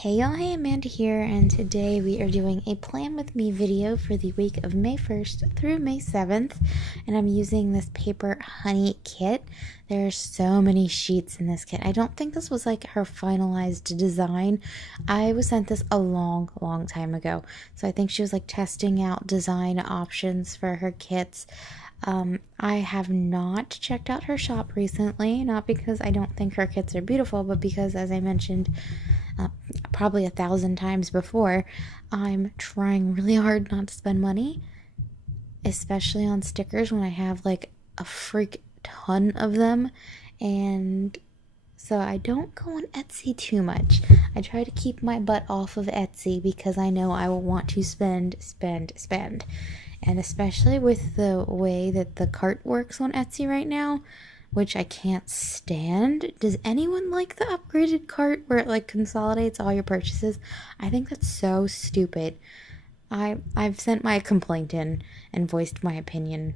Hey y'all, hey, Amanda here, and today we are doing a plan with me video for the week of May 1st through May 7th, and I'm using this PaperHoney kit. There's so many sheets in this kit. I don't think this was like her finalized design. I was sent this a long time ago, so I think she was like testing out design options for her kits. I have not checked out her shop recently, not because I don't think her kits are beautiful, but because, as I mentioned probably 1,000 times before, I'm trying really hard not to spend money, especially on stickers when I have like a freak ton of them. And so I don't go on Etsy too much. I try to keep my butt off of Etsy because I know I will want to spend. And especially with the way that the cart works on Etsy right now, which I can't stand. Does anyone like the upgraded cart where it like consolidates all your purchases? I think that's so stupid. I've sent my complaint in and voiced my opinion.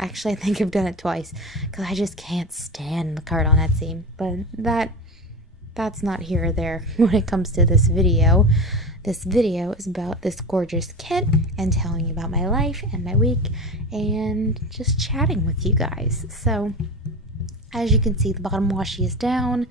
Actually, I think I've done it twice because I just can't stand the cart on Etsy. But that's not here or there when it comes to this video. This video is about this gorgeous kit and telling you about my life and my week and just chatting with you guys. So, as you can see, the bottom washi is down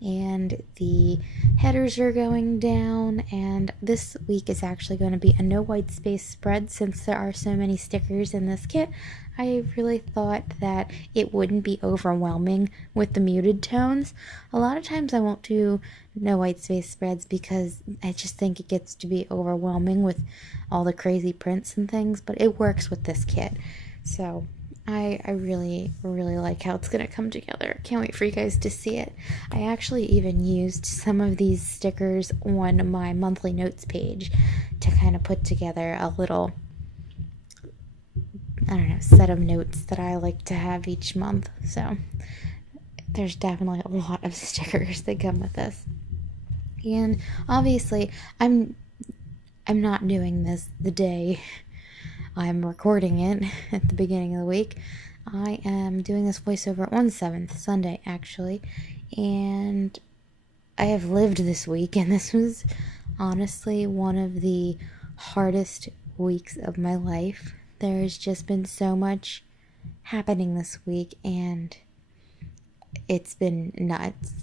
and the headers are going down, and this week is actually going to be a no white space spread since there are so many stickers in this kit. I really thought that it wouldn't be overwhelming with the muted tones. A lot of times I won't do no white space spreads because I just think it gets to be overwhelming with all the crazy prints and things, but it works with this kit. So I really like how it's going to come together. Can't wait for you guys to see it. I actually even used some of these stickers on my monthly notes page to kind of put together a little, I don't know, set of notes that I like to have each month. So there's definitely a lot of stickers that come with this. And obviously, I'm not doing this the day I'm recording it at the beginning of the week. I am doing this voiceover on 7th, Sunday actually, and I have lived this week, and this was honestly one of the hardest weeks of my life. There's just been so much happening this week, and it's been nuts.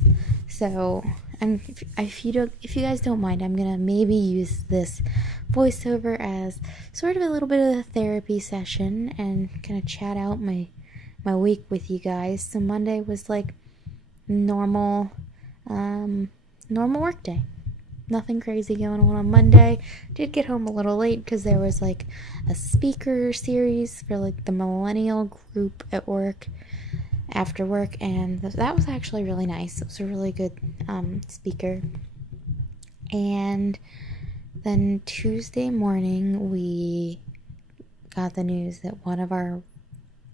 So if you guys don't mind, I'm gonna maybe use this voiceover as sort of a little bit of a therapy session and kind of chat out my week with you guys. So Monday was like normal work day. Nothing crazy going on Monday. Did get home a little late because there was like a speaker series for like the millennial group at work after work, and that was actually really nice. It was a really good speaker. And then Tuesday morning we got the news that one of our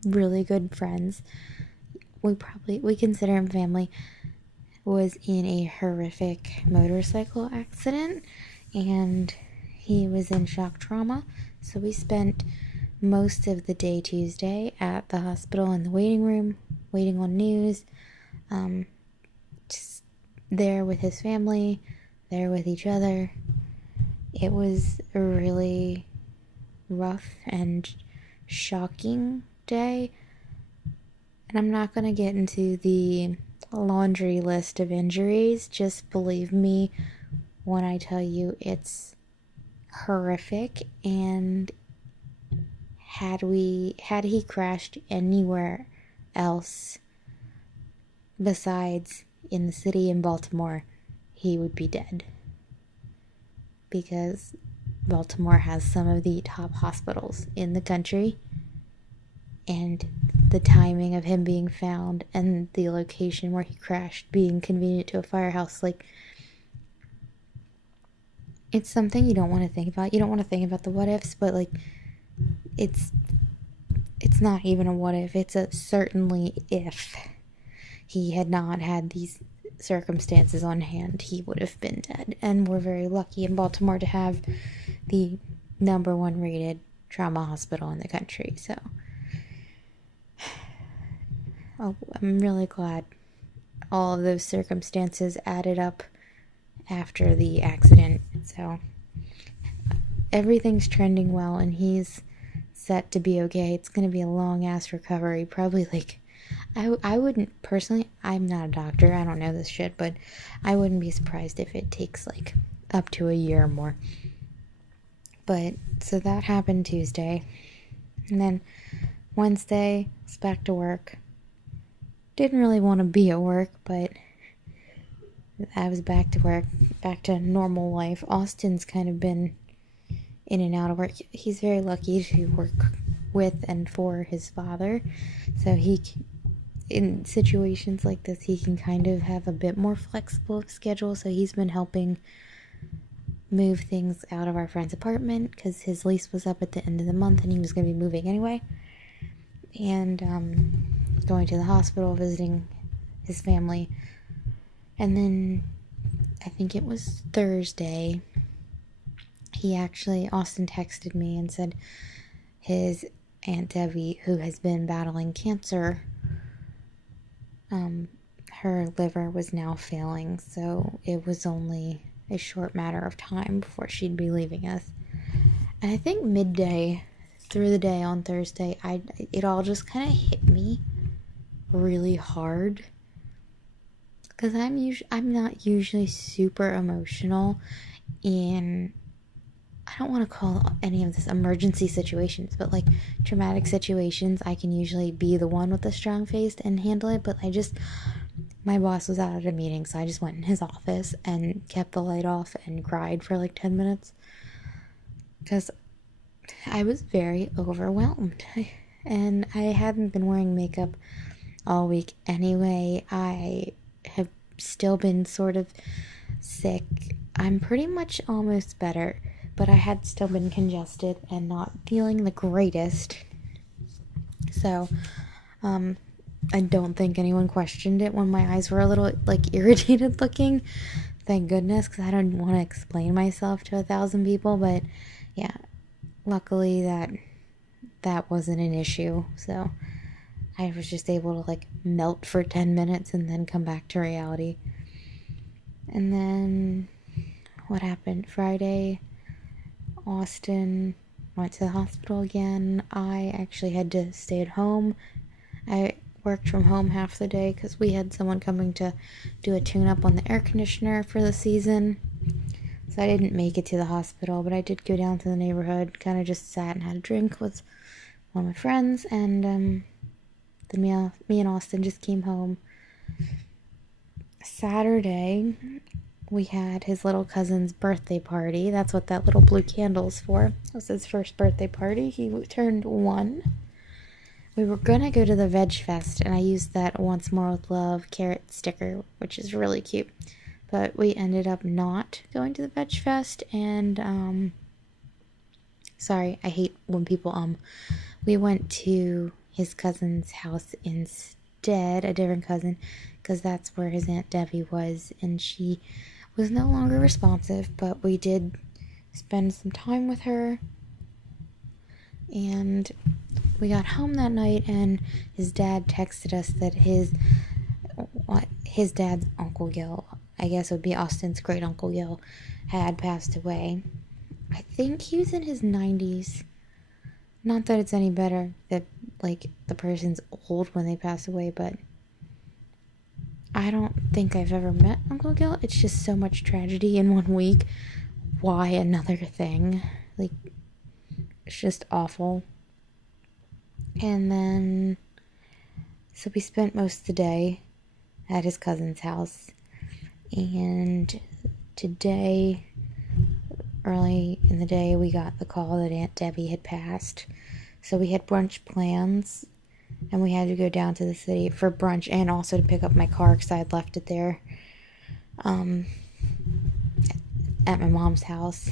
really good friends, we consider him family, was in a horrific motorcycle accident, and he was in shock trauma. So we spent most of the day Tuesday at the hospital in the waiting room, waiting on news, just there with his family, there with each other. It was a really rough and shocking day, and I'm not going to get into the laundry list of injuries. Just believe me when I tell you it's horrific, and had he crashed anywhere else besides in the city in Baltimore, he would be dead, because Baltimore has some of the top hospitals in the country, and the timing of him being found and the location where he crashed being convenient to a firehouse, like, it's something you don't want to think about. You don't want to think about the what ifs, but like, it's not even a what if, it's a certainly if he had not had these circumstances on hand, he would have been dead. And we're very lucky in Baltimore to have the #1 rated trauma hospital in the country. So I'm really glad all of those circumstances added up after the accident. So everything's trending well, and he's set to be okay. It's going to be a long-ass recovery. Probably, like, I wouldn't, personally, I'm not a doctor. I don't know this shit, but I wouldn't be surprised if it takes, like, up to a year or more. But, so that happened Tuesday. And then Wednesday, it's back to work. Didn't really want to be at work, but I was back to work, back to normal life. Austin's kind of been in and out of work. He's very lucky to work with and for his father, so he, in situations like this, he can kind of have a bit more flexible schedule. So he's been helping move things out of our friend's apartment because his lease was up at the end of the month and he was going to be moving anyway, and going to the hospital, visiting his family. And then I think it was Thursday, Austin texted me and said his Aunt Debbie, who has been battling cancer, her liver was now failing, so it was only a short matter of time before she'd be leaving us. And I think midday through the day on Thursday, it all just kind of hit me really hard, because I'm not usually super emotional in, I don't want to call any of this emergency situations, but like traumatic situations, I can usually be the one with the strong face and handle it. But my boss was out at a meeting, so I just went in his office and kept the light off and cried for like 10 minutes because I was very overwhelmed. And I hadn't been wearing makeup all week anyway. I have still been sort of sick. I'm pretty much almost better, but I had still been congested and not feeling the greatest. So, I don't think anyone questioned it when my eyes were a little, like, irritated looking. Thank goodness, because I don't want to explain myself to 1,000 people, but yeah, luckily that wasn't an issue. So I was just able to, like, melt for 10 minutes and then come back to reality. And then what happened? Friday, Austin went to the hospital again. I actually had to stay at home. I worked from home half the day because we had someone coming to do a tune-up on the air conditioner for the season. So I didn't make it to the hospital, but I did go down to the neighborhood, kind of just sat and had a drink with one of my friends, and then me and Austin just came home. Saturday, we had his little cousin's birthday party. That's what that little blue candle's for. It was his first birthday party. He turned 1. We were gonna go to the Veg Fest, and I used that Once More with Love carrot sticker, which is really cute. But we ended up not going to the Veg Fest, and, sorry, I hate when people, we went to his cousin's house instead, a different cousin, because that's where his Aunt Debbie was, and she was no longer responsive, but we did spend some time with her. And we got home that night, and his dad texted us that his dad's Uncle Gil, I guess it would be Austin's great Uncle Gil, had passed away. I think he was in his 90s. Not that it's any better that, like, the person's old when they pass away, but I don't think I've ever met Uncle Gil. It's just so much tragedy in 1 week. Why another thing? Like, it's just awful. And then, so we spent most of the day at his cousin's house. And today, early in the day, we got the call that Aunt Debbie had passed. So we had brunch plans, and we had to go down to the city for brunch and also to pick up my car because I had left it there at my mom's house.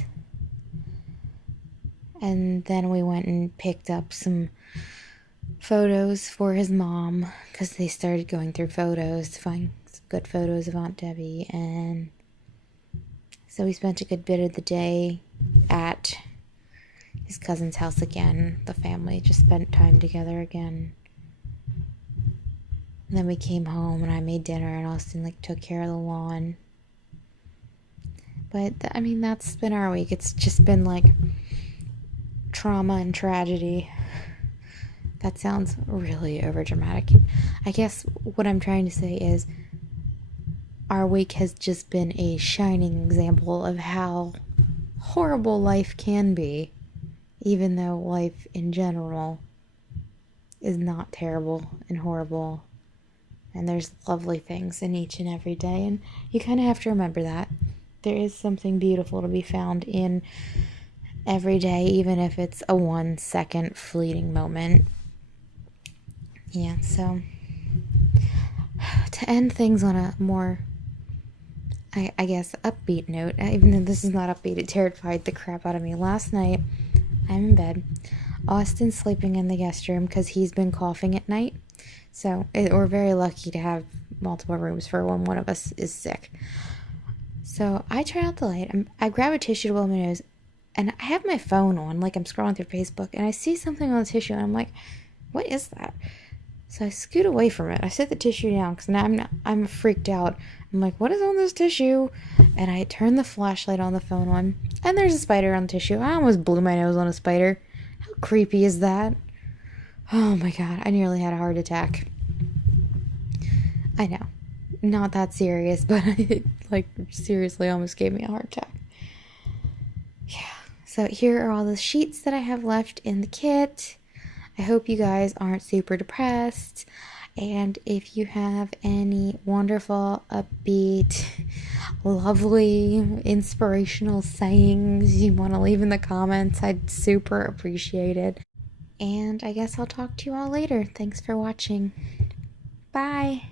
And then we went and picked up some photos for his mom because they started going through photos to find some good photos of Aunt Debbie. And so we spent a good bit of the day at his cousin's house again. The family just spent time together again. And then we came home and I made dinner, and Austin, like, took care of the lawn. But, I mean, that's been our week. It's just been, like, trauma and tragedy. That sounds really overdramatic. I guess what I'm trying to say is our week has just been a shining example of how horrible life can be, even though life in general is not terrible and horrible. And there's lovely things in each and every day, and you kind of have to remember that. There is something beautiful to be found in every day, even if it's a 1 second fleeting moment. Yeah, so to end things on a more, I guess, upbeat note, even though this is not upbeat, it terrified the crap out of me. Last night, I'm in bed. Austin's sleeping in the guest room because he's been coughing at night. So we're very lucky to have multiple rooms for when one of us is sick. So I turn out the light. I grab a tissue to blow my nose, and I have my phone on, like I'm scrolling through Facebook, and I see something on the tissue, and I'm like, what is that? So I scoot away from it. I set the tissue down because now I'm freaked out. I'm like, what is on this tissue? And I turn the flashlight on the phone on, and there's a spider on the tissue. I almost blew my nose on a spider. How creepy is that? Oh my god, I nearly had a heart attack. I know. Not that serious, but it, like, seriously almost gave me a heart attack. Yeah. So here are all the sheets that I have left in the kit. I hope you guys aren't super depressed. And if you have any wonderful, upbeat, lovely, inspirational sayings you want to leave in the comments, I'd super appreciate it. And I guess I'll talk to you all later. Thanks for watching. Bye.